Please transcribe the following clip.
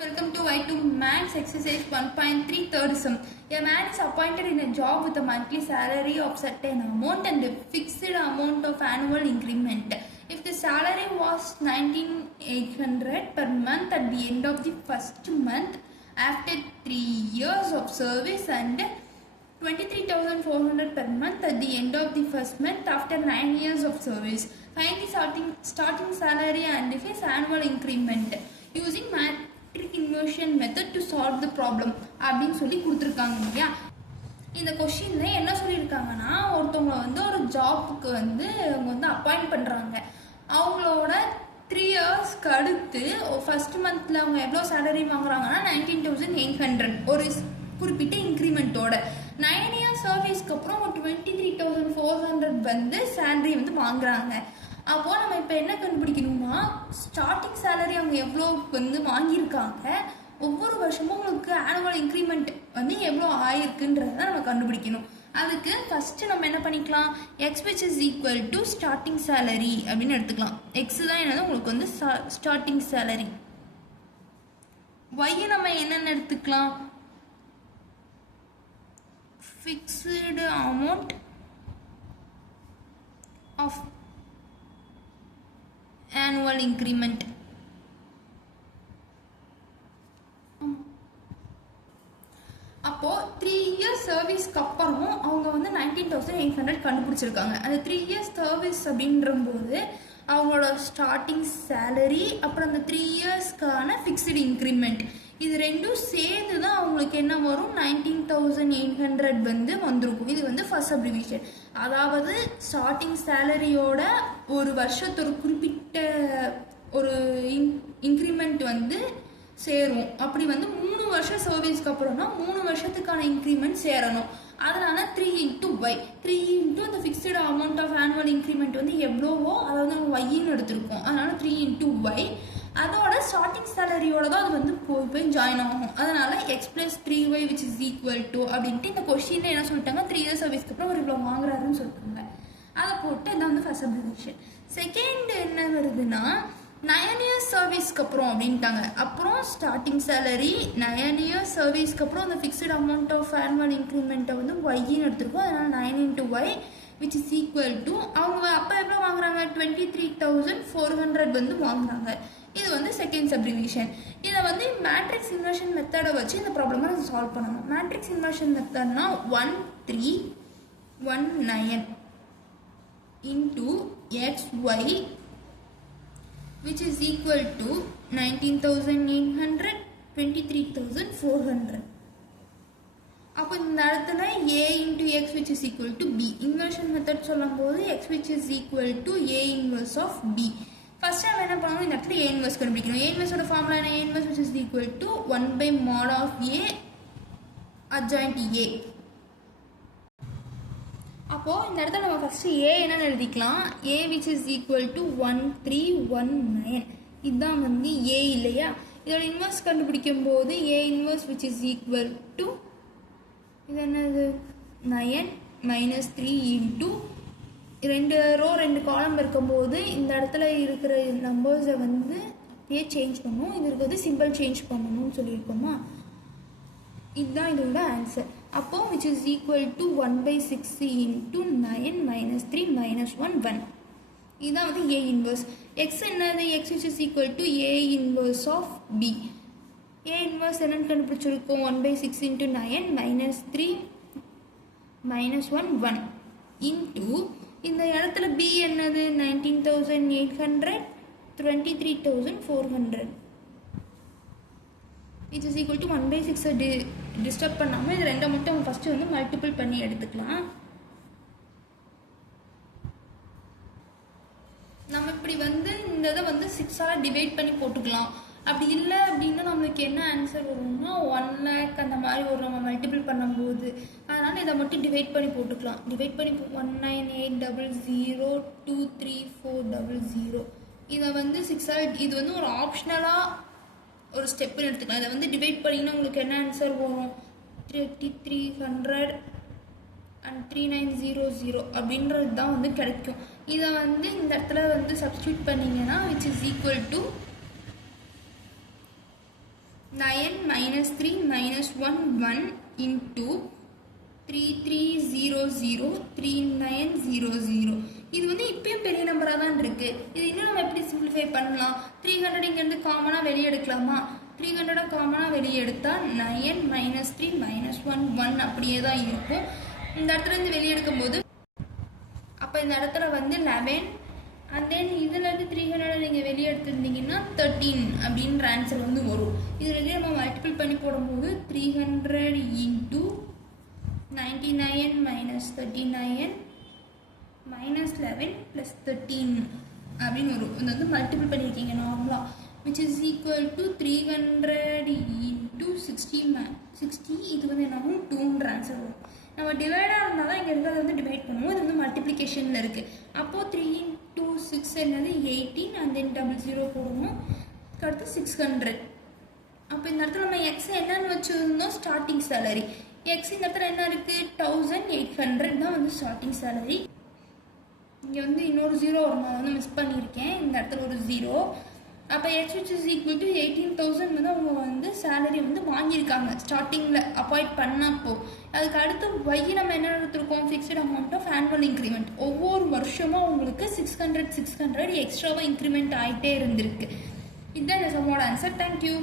Welcome to Y2 Maths exercise 1.3 third sum. A man is appointed in a job with a monthly salary of certain amount and a fixed amount of annual increment. If the salary was 19,800 per month at the end of the first month after 3 years of service and 23,400 per month at the end of the first month after 9 years of service. Find the starting salary and his annual increment using matrix inversion method to solve the problem அப்படின்னு சொல்லி கொடுத்துருக்காங்க இல்லையா. இந்த கொஸ்டின்ல என்ன சொல்லியிருக்காங்கன்னா, ஒருத்தவங்க ஒரு ஜாப்புக்கு அவங்க அப்பாயிண்ட் பண்ணுறாங்க. அவங்களோட 3 இயர்ஸ்க்கு அடுத்து ஃபர்ஸ்ட் மந்த்ல அவங்க எவ்வளோ சேலரி வாங்குறாங்கன்னா 19,800 ஒரு குறிப்பிட்ட இன்க்ரிமெண்ட்டோட. 9 இயர்ஸ் சர்வீஸ்க்கு அப்புறம் 23,400 சேலரி வாங்குறாங்க. அப்போ நம்ம இப்போ என்ன கண்டுபிடிக்கணும்னா, ஸ்டார்டிங் சேலரி அவங்க எவ்வளோ வாங்கியிருக்காங்க, ஒவ்வொரு வருஷமும் உங்களுக்கு ஆனுவல் இன்க்ரிமெண்ட் எவ்வளோ ஆயிருக்குன்றத நம்ம கண்டுபிடிக்கணும். அதுக்கு ஃபர்ஸ்ட் நம்ம என்ன பண்ணிக்கலாம், X which is equal to starting salary அப்படின்னு எடுத்துக்கலாம். எக்ஸ் தான் என்னது உங்களுக்கு ஸ்டார்டிங் சேலரி. ஒய் நம்ம என்னென்ன எடுத்துக்கலாம், fixed amount of annual increment. அப்போ 3 இயர்ஸ் சர்வீஸ்க்கு அப்புறம் அவங்க 19,800 கண்டுபிடிச்சிருக்காங்க. அந்த 3 இயர்ஸ் சர்வீஸ் அப்படின்ற போது அவங்களோட ஸ்டார்டிங் சேலரி அப்புறம் அந்த 3 இயர்ஸ்க்கான ஃபிக்ஸ்டு இன்க்ரிமெண்ட் இது ரெண்டும் சேர்ந்து தான் அவங்களுக்கு என்ன வரும், 19,800 வந்திருக்கும். இது ஃபர்ஸ்ட் சப்டிவிஷன். அதாவது ஸ்டார்டிங் சேலரியோட ஒரு வருஷத்தோட குறிப்பிட்ட ஒரு இன்க்ரிமெண்ட் சேரும். அப்படி 3 வருஷம் சர்வீஸ்க்கு அப்புறம்னா 3 வருஷத்துக்கான இன்க்ரிமெண்ட் சேரணும். அதனால 3 into y, 3 into அந்த fixed amount of annual increment எவ்வளவோ அதாவது நம்ம ஒய்ன்னு எடுத்திருக்கோம். அதனால 3 into y அதோட ஸ்டார்டிங் சேலரியோட தான் அது போய் ஜாயின் ஆகும். அதனால X plus 3y which is equal to அப்படின்ட்டு இந்த கொஸ்டின்ல என்ன சொல்லிட்டாங்க, 3 இயர்ஸ் சர்வீஸ்க்கு அப்புறம் ஒரு இவ்வளோ வாங்குறாருன்னு சொல்லிட்டாங்க. அதை போட்டு இதான் ஃபர்ஸ்ட் சப்டிவிஷன். செகண்ட் என்ன வருதுன்னா, 9 இயர்ஸ் சர்வீஸ்க்கு அப்புறம் அப்படின்ட்டாங்க. அப்புறம் ஸ்டார்டிங் சேலரி 9 இயர்ஸ் சர்வீஸ்க்கு அப்புறம் அந்த ஃபிக்ஸ்டு அமௌண்ட் ஆஃப் ஆனுவல் இன்க்ரிமெண்ட்டை ஒய்ன்னு எடுத்திருக்கோம். அதனால 9 into y which is equal to அவங்க அப்போ எவ்வளோ வாங்குறாங்க, 23,400 வாங்குறாங்க. இது செகண்ட் சப்டிவிஷன். இதை மேட்ரிக்ஸ் இன்வர்ஷன் மெத்தடை வச்சு இந்த ப்ராப்ளமை நம்ம சால்வ் பண்ணணும். மேட்ரிக்ஸ் இன்வர்ஷன் மெத்தட்னா 1319 into xy which is equal to 19,800 23,400. அப்போ இந்த இடத்துல a into x which is equal to b. Inversion method சொல்லும் போது x which is equal to a inverse of b. First நம்ம என்ன பண்ணணும், இந்த இடத்துல a inverse கண்டுபிடிக்கணும். a inverse ஃபார்முலா என்ன, a inverse which is equal to 1 by mod of a adjoint a. அப்போ இந்த இடத்துல நம்ம ஃபர்ஸ்ட் a என்னன்னு எழுதிக்கலாம், a which is equal to 1319. இதுதான் a இல்லையா. இதோட இன்வர்ஸ் கண்டுபிடிக்கும் போது a inverse which is equal to இது என்னது 9 minus 3 into 2 ரோ 2 காலம் இருக்கும்போது இந்த இடத்துல இருக்கிற நம்பர்ஸை அப்படியே சேஞ்ச் பண்ணணும். இது இருக்கிறது சிம்பிள் சேஞ்ச் பண்ணணும்னு சொல்லியிருக்கோமா. இதுதான் இதோட ஆன்சர். அப்போ which is equal to 1/6 into 9 minus 3 minus 1 1. இதுதான் a inverse. x என்னது, x which is equal to a inverse of b. a inverse என்னன்னு கண்டுபிடிச்சிருக்கோம், 1/6 into 9 minus 3 minus 1 1 into இந்த இடத்துல b என்னது 19,800 23,400 which is equal to 1/6 disturb பண்ணாமல் இது ரெண்டை மட்டும் ஃபர்ஸ்ட் மல்டிபிள் பண்ணி எடுத்துக்கலாம். நம்ம இப்படி இந்த இதை 6ஆல் டிவைட் பண்ணி போட்டுக்கலாம். அப்படி இல்லை அப்படின்னா நம்மளுக்கு என்ன ஆன்சர் வரும்னா 1 lakh அந்த மாதிரி ஒரு நம்ம மல்டிபிள் பண்ணும்போது. அதனால் இதை மட்டும் டிவைட் பண்ணி போட்டுக்கலாம். டிவைட் பண்ணி 19800234000 இதை 6ஆல் இது ஒரு ஆப்ஷனலாக ஒரு ஸ்டெப்புன்னு எடுத்துக்கலாம். இதை டிவைட் பண்ணிங்கன்னா உங்களுக்கு என்ன ஆன்சர் வரும், 3300 and 3900 அப்படின்றது தான் கிடைக்கும். இதை இந்த இடத்துல சப்ஸ்டியூட் பண்ணிங்கன்னா which is equal to 9 minus 3 minus 1 1 into 3300 3900. இது வந்து இப்பயும் பெரிய நம்பராக தான் இருக்கு. இது இன்னும் நம்ம எப்படி சிம்பிளிஃபை பண்ணலாம்? 300 இங்கேருந்து காமனாக வெளியே எடுக்கலாமா? 300 காமனாக வெளியே எடுத்தால் 9 minus 3 minus 1 1 அப்படியே தான் இருக்கும். இந்த இடத்துல இருந்து வெளியே எடுக்கும்போது அப்போ இந்த இடத்துல வந்து 11 அண்ட் தென் இதுலேருந்து 300 நீங்கள் வெளியே எடுத்துருந்தீங்கன்னா 13 அப்படின்ற ஆன்சர் வந்து வரும். இதில் நம்ம மல்டிபிள் பண்ணி போடும்போது 300 இன்ட்டு 99 minus 39 minus 11 plus 13 அப்படின்னு வரும். இது வந்து மல்டிபிள் பண்ணியிருக்கீங்க நார்மலாக, which is equal to 300 into 60. இது வந்து என்னாகும் 2ன்ற ஆன்சர் வரும். நம்ம டிவைடாக இருந்தால் தான் இங்கே இருக்கிறத வந்து டிவைட் பண்ணுவோம். இது வந்து மல்டிப்ளிகேஷனில் இருக்குது. அப்போது 3 into 6 என்னது 18 and then 00 போடுவோம். அடுத்து 600. அப்போ இந்த இடத்துல நம்ம எக்ஸ் என்னன்னு வச்சுருந்தோம்? Starting salary. எக்ஸ் இந்த இடத்துல என்ன இருக்குது? 1800 தான் வந்து ஸ்டார்டிங் சேலரி. இங்கே வந்து இன்னொரு 0 வரும், நான் வந்து மிஸ் பண்ணியிருக்கேன். இந்த இடத்துல ஒரு 0. அப்போ X which is equal to 18,000 வந்து அவங்க வந்து சேலரி வந்து வாங்கியிருக்காங்க ஸ்டார்டிங்கில் அப்பாயிண்ட் பண்ணப்போ. அதுக்கு அடுத்து ஒய் நம்ம என்ன எடுத்துருக்கோம்? Fixed amount of annual increment. ஒவ்வொரு வருஷமும் அவங்களுக்கு 600 எக்ஸ்ட்ராவாக இன்க்ரிமெண்ட் ஆகிட்டே இருந்திருக்கு. இதுதான் இந்த சம்மோட ஆன்சர். தேங்க்யூ.